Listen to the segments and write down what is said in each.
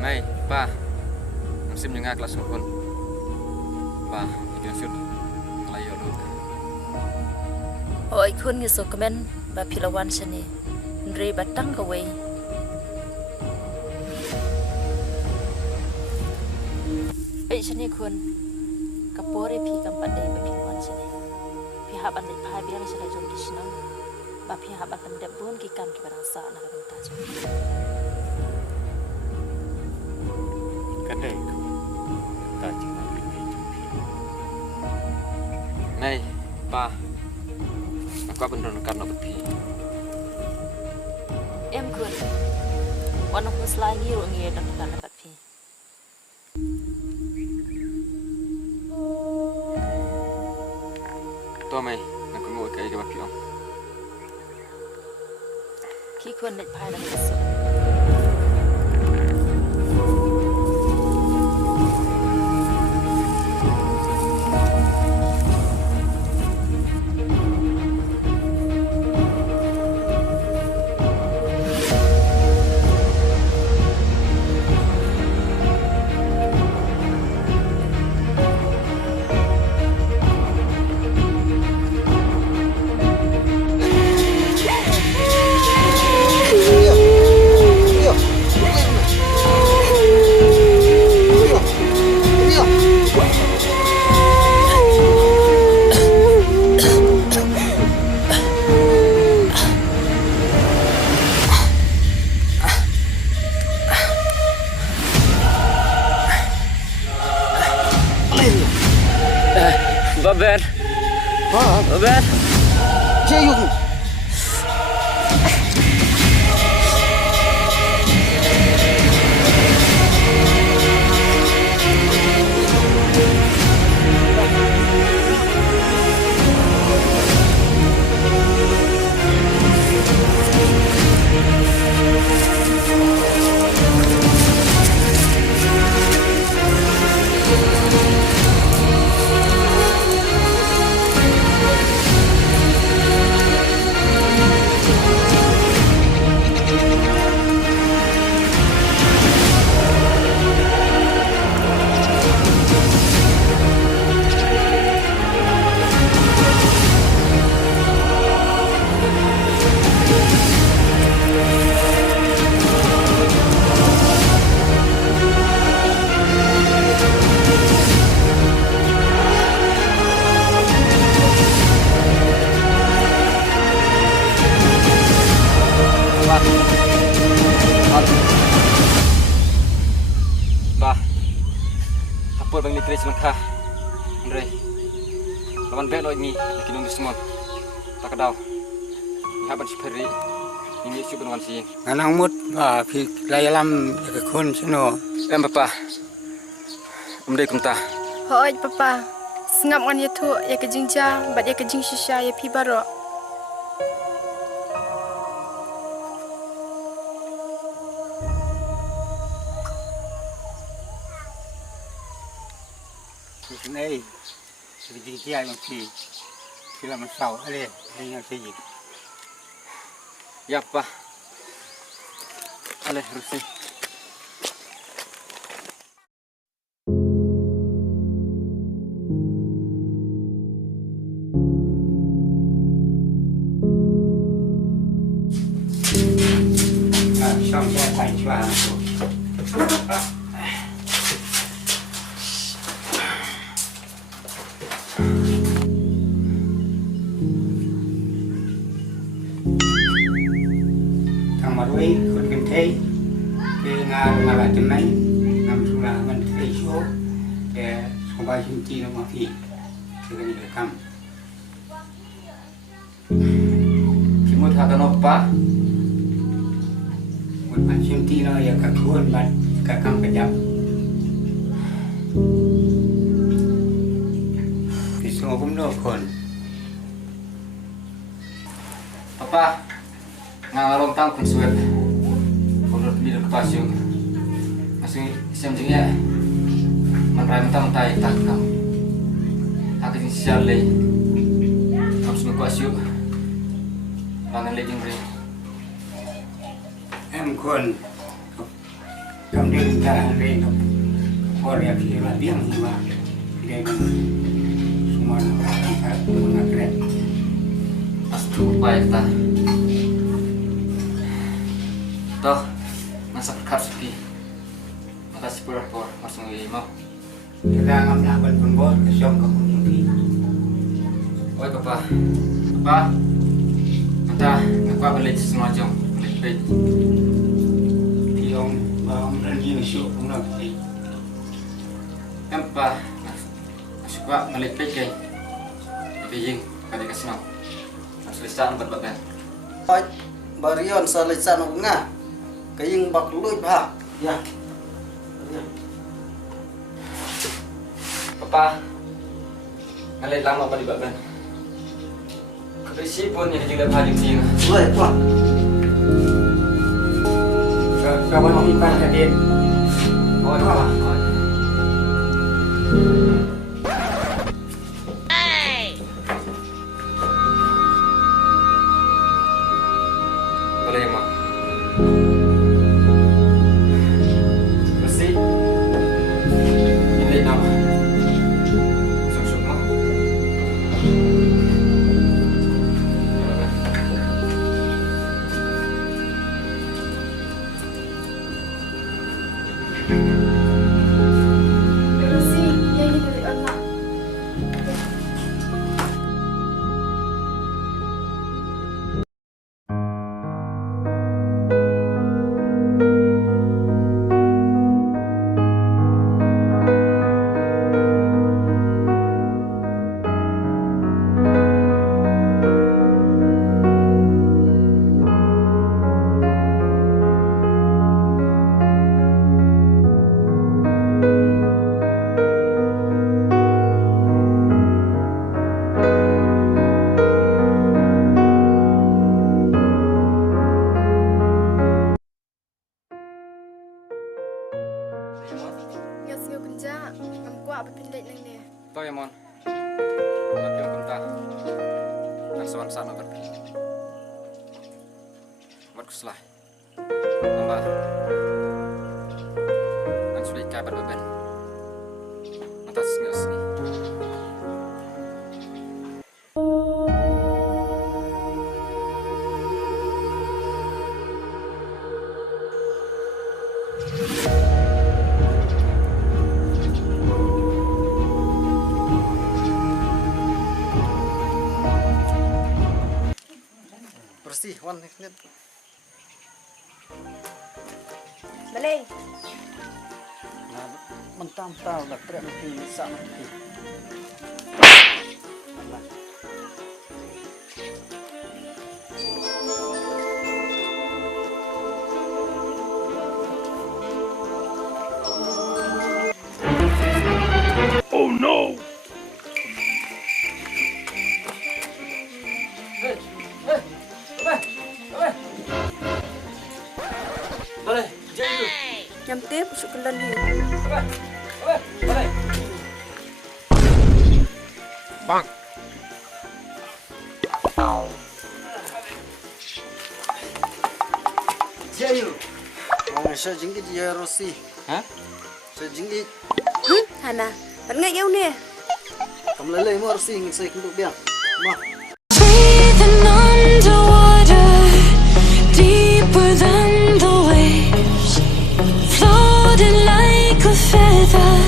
Mai, pa. Musim nyengak kelas sukun. Pa, ikan sud. Kelayo dulu. Oh, ikun ngisuk kemen ba pilawan sini. Ndri batang kawai. Sini kun. Kapore pi kampat dai ba pilawan sini. Pihak bandit pai biar sila jom kisnam. Ba pihak batam debun ki kam ki barasa na kan tajo. Cái này ta chỉ là cái gì trong phim. Này, pa. Aku beneran karena beti. Em kun. Wan aku selagi ro ngi dan kan dapat pi. Tua mai, aku ngồi cái bác pion. Ki kun net pai dan masuk. Baber. Baber. Jayung. Bah, apa bang ni keris langkah, Andre. Lawan bek lo ini, lagi nunggu semua. Tak kedau. Ihaban seperi, ini cuba dengan si. Anak mut, pi layalam ke kun seno. Bapa, Andre kumta. Hoi papa, sengap ngan ya tu ya ke jingja, bat ya ke jing shisha ya pi baro. Này, cái gì ai mà khi làm sao ấy đây, đây là cái gì? Ya pa, boleh Rusi. Xong xe thành choàng thằng mà đuôi con cần thấy cái ngà mà là chấm máy nằm xuống là mình thấy số để không phải chúng chi nó mà thì cái này là cam Kimut hakan apa? một phần chúng chi nó là các khuôn và các cam cái dập cái số cũng đâu còn Papa, ngalong tang kun suet. Menurut bilang ke pasung. Masih siam jengnya. Menrai mentang tai tak kam. Hakin sial lei. Kam semua pasung. Langan lei jeng ri. em còn cầm đường ra đây nó có đẹp thì là tiếng gì mà đây mình semua orang tak mengakrab Astu baik ta. Toh, masak kapsuki. Makasih pura por masuk mau. kita ngambil abal pun bor kesom ke pun di Oi papa. Papa. Mata ngapa balik semua jom. Balik baik. thì ông và ông đang đi sửa cũng là gì Kenapa? Suka balik baik kan. Beijing kali kasih mau. Selesai berbagai. Oi, barion selesai nga. Kaying bakluy ba? Ya. Papa, ngalai lama apa di bagan? Keberisi pun yang juga hadir sini. Oi, kwa. kawan ông ikan tadi Oh, papa. Boleh mak. Bersih. Ini nama. Sungsung mak. Rusi, yang ini dari anak. Nggak sih kerja, kamu apa pindah nang dia? Tahu ya mon. Tapi yang kunta. Nasuan sana berpi. Baguslah. Tambah. Kan sudah kabar beban. Mata sini sini. Bersih, wan net. Balik. Mentang tao là trạm thì sao thì. Boleh, jadi. Yang tip masuk ke dalam ni. Boleh. Bang. Jayu. Ang saya jingit dia Rosi. Hah? Saya jingit. Hana, bạn ngay yêu nè. Kamu lelai mo Rosi ingin saya kenduk biang. Ma. Breathing underwater, deeper than the waves, floating like a feather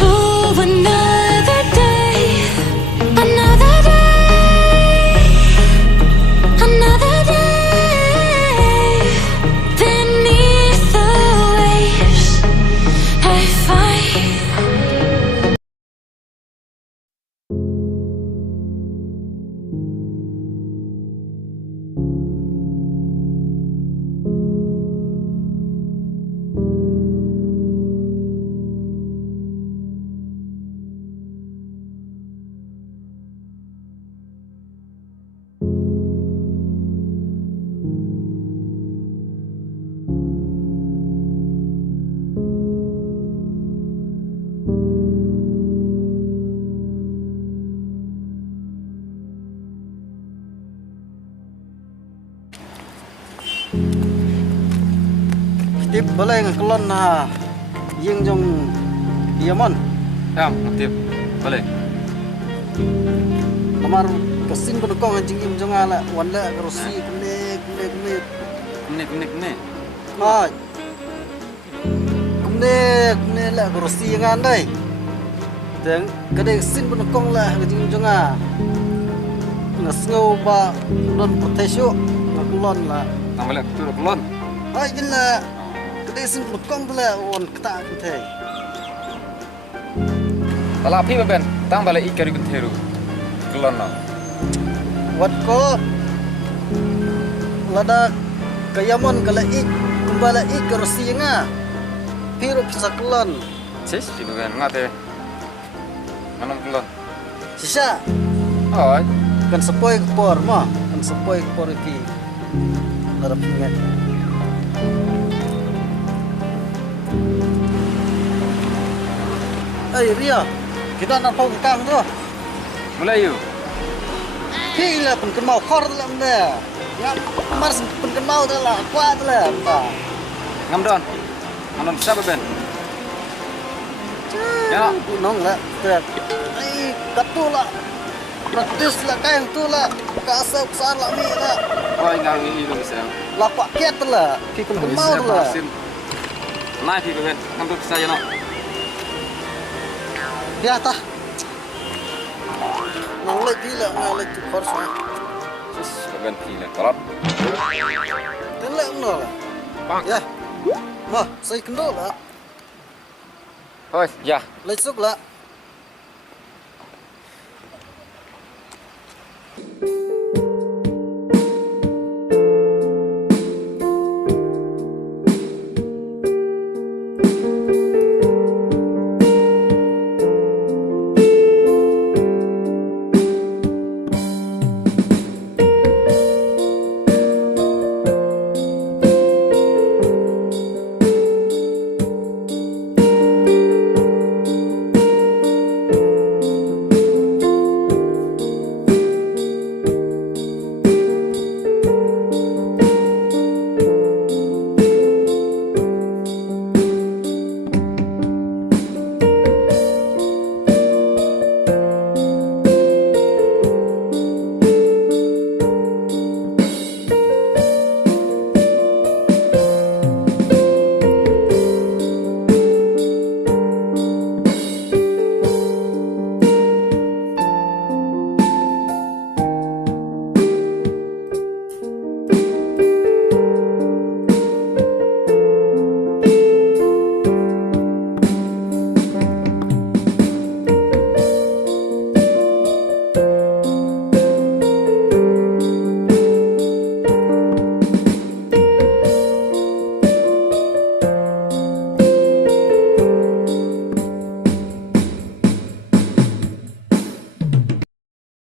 to another day, another day, another day. Beneath the waves, I find. Tip balai ngekelon na. Yang jong diamon. Ya, aktif. Boleh. Kamar kesin penukong anjing im jong ala wanda Rosi kene. Kene. Ha. Kene la Rosi yang andai. Dan kade kesin penukong lah anjing jong a. Ngasngau ba don protesyo ngekelon lah. Tang balik tu kelon. Hai gila. Kade kesin penukong lah on ketak kete. Kalau api Ben, tang balik ikan ikut teru. Kelon no. Wat ko lada kayamon kala ik kumbala ik Rosi nga. Piro pisa kelon. Sis, di Ben ngate. Manam kelon. Sisa Oh, kan sepoi kepor mah, kan sepoi kepor iki. Lada pingat. Hey Ria, kita nak pau kang tu. mulai yuk. Kila pun kenal kor dalam dia. Yang mars pun kenal dalam kuat dalam apa. Ngam don. Manam siapa Ben? Ya. Nong lah, ter. Ai katu lah. Praktis lah kain tu lah. Kasar besar lah mi lah. Oh, ingat ini bisa. Lapak kiat lah. Kipun kenal lah. Naik di Ben. Ngam tu saya no. Ya tah. Nong lagi lah, ngalai tu kor semua. Sis, Ben pilih. Kolot. Tenlek nol lah. Bang. Ya. Wah, saya kendul lah. Oi, ya. Lecuk lah.